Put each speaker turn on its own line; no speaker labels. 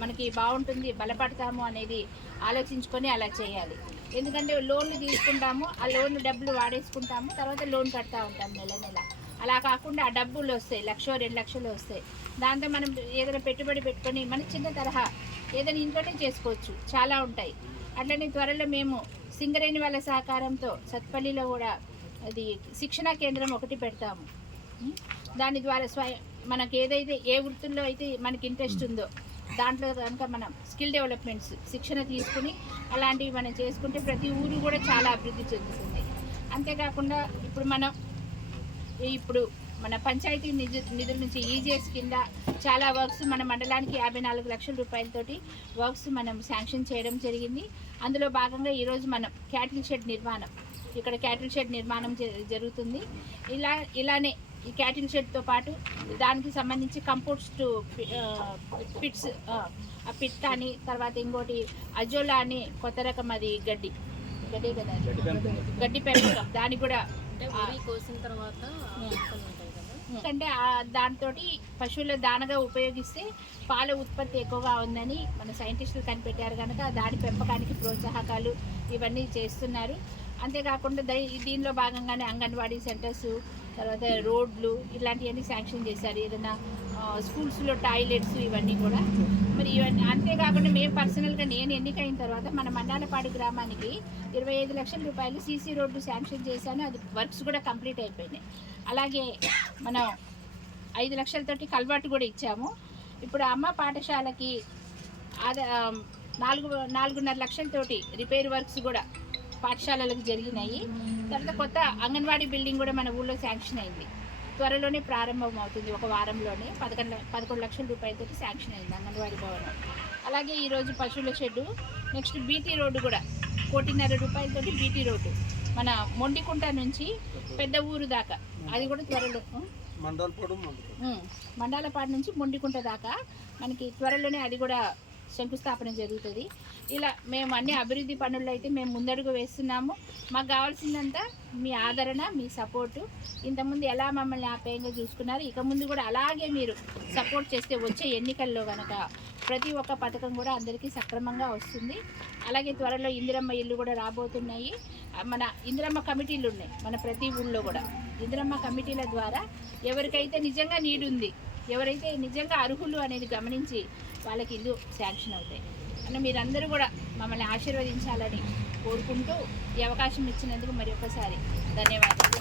మనకి బాగుంటుంది బలపడతాము అనేది ఆలోచించుకొని అలా చేయాలి. ఎందుకంటే లోన్లు తీసుకుంటాము ఆ లోన్ డబ్బులు వాడేసుకుంటాము తర్వాత లోన్ కడతా ఉంటాం నెల నెల. అలా కాకుండా ఆ డబ్బులు వస్తాయి లక్ష రెండు లక్షలు వస్తాయి. దాంతో మనం ఏదైనా పెట్టుబడి పెట్టుకొని మన చిన్న తరహా ఏదైనా ఇంట్లోనే చేసుకోవచ్చు. చాలా ఉంటాయి. అట్లనే త్వరలో మేము సింగరేణి వాళ్ళ సహకారంతో సత్పల్లిలో కూడా అది శిక్షణా కేంద్రం ఒకటి పెడతాము. దాని ద్వారా స్వయం మనకి ఏదైతే ఏ వృత్తుల్లో అయితే మనకి ఇంట్రెస్ట్ ఉందో దాంట్లో కనుక మనం స్కిల్ డెవలప్మెంట్స్ శిక్షణ తీసుకుని అలాంటివి మనం చేసుకుంటే ప్రతి ఊరు కూడా చాలా అభివృద్ధి చెందుతుంది. అంతేకాకుండా ఇప్పుడు మనం ఇప్పుడు మన పంచాయతీ నిధు నిధుల నుంచి ఈజీఎస్ కింద చాలా వర్క్స్ మన మండలానికి యాభై నాలుగు లక్షల రూపాయలతోటి వర్క్స్ మనం శాంక్షన్ చేయడం జరిగింది. అందులో భాగంగా ఈరోజు మనం క్యాటిల్ షెడ్ నిర్మాణం ఇక్కడ క్యాటిల్ షెడ్ నిర్మాణం జ- జరుగుతుంది. ఇలా ఇలానే ఈ క్యాటిల్ షెడ్తో పాటు దానికి సంబంధించి కంపోస్ట్ పిట్స్ ఆ పిట్ కానీ తర్వాత ఇంకోటి అజోలా అని కొత్త రకం అది గడ్డి. గడ్డి కదా. గడ్డి పెరగడం దానికి కూడా
కోసిన తర్వాత
ఎందుకంటే దాంతో పశువుల దానగా ఉపయోగిస్తే పాల ఉత్పత్తి ఎక్కువగా ఉందని మన సైంటిస్టులు కనిపెట్టారు కనుక దాని పెంపకానికి ప్రోత్సాహకాలు ఇవన్నీ చేస్తున్నారు. అంతేకాకుండా దై- దీనిలో భాగంగానే అంగన్వాడీ సెంటర్స్ తర్వాత రోడ్లు ఇలాంటివన్నీ శాంక్షన్ చేశారు. ఏదైనా స్కూల్స్లో టాయిలెట్స్ ఇవన్నీ కూడా. మరి ఇవన్నీ అంతేకాకుండా మేము పర్సనల్గా నేను ఎన్నికైన తర్వాత మన మండాలపాడు గ్రామానికి ఇరవై ఐదు లక్షల రూపాయలు సీసీ రోడ్డు శాంక్షన్ చేశాను. అది వర్క్స్ కూడా కంప్లీట్ అయిపోయినాయి. అలాగే మనం ఐదు లక్షలతోటి కల్వర్ట్ కూడా ఇచ్చాము. ఇప్పుడు అమ్మ పాఠశాలకి ఆదా నాలుగు నాలుగున్నర లక్షలతోటి రిపేర్ వర్క్స్ కూడా పాఠశాలలకు జరిగినాయి. తర్వాత కొత్త అంగన్వాడీ బిల్డింగ్ కూడా మన ఊళ్ళో శాంక్షన్ అయింది. త్వరలోనే ప్రారంభం అవుతుంది ఒక వారంలోనే. పదకొండు పదకొండు లక్షల రూపాయలతోటి శాంక్షన్ అయింది అంగన్వాడీ భవనం. అలాగే ఈరోజు పశువుల షెడ్డు నెక్స్ట్ బీటీ రోడ్డు కూడా కోటిన్నర రూపాయలతోటి బీటీ రోడ్డు. మన మొండికుంట నుంచి పెద్ద ఊరు దాకా. అది కూడా త్వరలో?
మండలపూడి.
మండాలపాడు నుంచి మొండికుంట దాకా. మనకి త్వరలోనే అది కూడా శంకుస్థాపన జరుగుతుంది. ఇలా మేము అన్ని అభివృద్ధి పనుల్లో అయితే మేము ముందడుగు వేస్తున్నాము. మాకు కావాల్సిందంతా మీ ఆదరణ మీ సపోర్టు. ఇంతకుముందు ఎలా మమ్మల్ని ఆప్యాయంగా చూసుకున్నారు ఇక ముందు కూడా అలాగే మీరు సపోర్ట్ చేస్తే వచ్చే ఎన్నికల్లో కనుక ప్రతి ఒక్క పథకం కూడా అందరికీ సక్రమంగా వస్తుంది. అలాగే త్వరలో ఇందిరమ్మ ఇల్లు కూడా రాబోతున్నాయి. మన ఇందిరమ్మ కమిటీలు ఉన్నాయి మన ప్రతి ఊళ్ళో కూడా. ఇందిరమ్మ కమిటీల ద్వారా ఎవరికైతే నిజంగా నీడుంది ఎవరైతే నిజంగా అర్హులు అనేది గమనించి వాళ్ళకి ఇల్లు శాంక్షన్ అవుతాయి. అన్న మీరందరూ కూడా మమ్మల్ని ఆశీర్వదించాలని కోరుకుంటూ ఈ అవకాశం ఇచ్చినందుకు మరి ఒకసారి ధన్యవాదాలు.